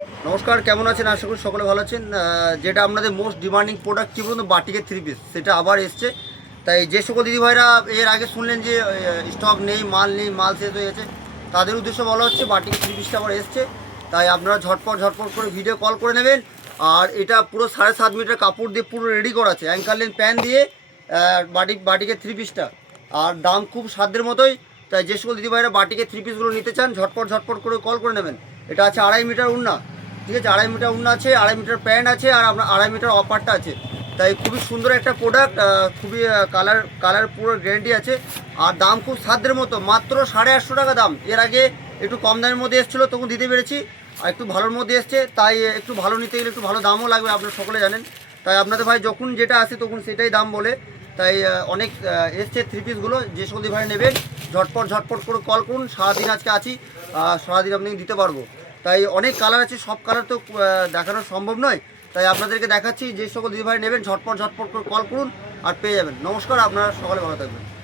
নমস্কার, কেমন আছেন? আশা করি সকলে ভালো আছেন। যেটা আপনাদের মোস্ট ডিমান্ডিং প্রোডাক্ট কি বলুন, বাটিকের থ্রি পিস, সেটা আবার এসছে। তাই যে সকল দিদিভাইরা এর আগে শুনলেন যে স্টক নেই, মাল শেষ হয়ে গেছে, তাদের উদ্দেশ্য বলা হচ্ছে বাটিকের থ্রি পিসটা আবার এসছে। তাই আপনারা ঝটপট ঝটপট করে ভিডিও কল করে নেবেন। আর এটা পুরো 7.5 মিটার কাপড় দিয়ে পুরো রেডি করা আছে, অ্যাঙ্কার লেন প্যান দিয়ে বাটিকের থ্রি পিসটা। আর দাম খুব সাধ্যের মতোই। তাই যে সকল দিদিভাইরা বাটিকের থ্রি পিসগুলো নিতে চান, ঝটপট ঝটপট করে কল করে নেবেন। এটা আছে 2.5 মিটার উন্না, ঠিক আছে? 2.5 মিটার উন্না আছে, 2.5 মিটার প্যান্ট আছে, আর আপনার 2.5 মিটার অপারটা আছে। তাই খুবই সুন্দর একটা প্রোডাক্ট, খুবই কালার পুরো গ্যারেন্টি আছে। আর দাম খুব সাধ্যের মতো, মাত্র 850 টাকা দাম। এর আগে একটু কম দামের মধ্যে এসেছিলো, তখন দিতে পেরেছি। আর একটু ভালোর মধ্যে এসছে, তাই একটু ভালো নিতে গেলে একটু ভালো দামও লাগবে, আপনারা সকলে জানেন। তাই আপনাদের ভাই যখন যেটা আসে তখন সেটাই দাম বলে। তাই অনেক এসছে থ্রি পিসগুলো। যে সকল ভাই নেবেন, ঝটপট ঝটপট করে কল করুন। সারাদিন আজকে আছি, সারাদিন আপনাকে দিতে পারবো। তাই অনেক কালার আছে, সব কালার তো দেখানো সম্ভব নয়। তাই আপনাদেরকে দেখাচ্ছি। যে সকল দিদিভাই নেবেন, ঝটপট ঝটপট করে কল করুন আর পেয়ে যাবেন। নমস্কার, আপনারা সকলে ভালো থাকবেন।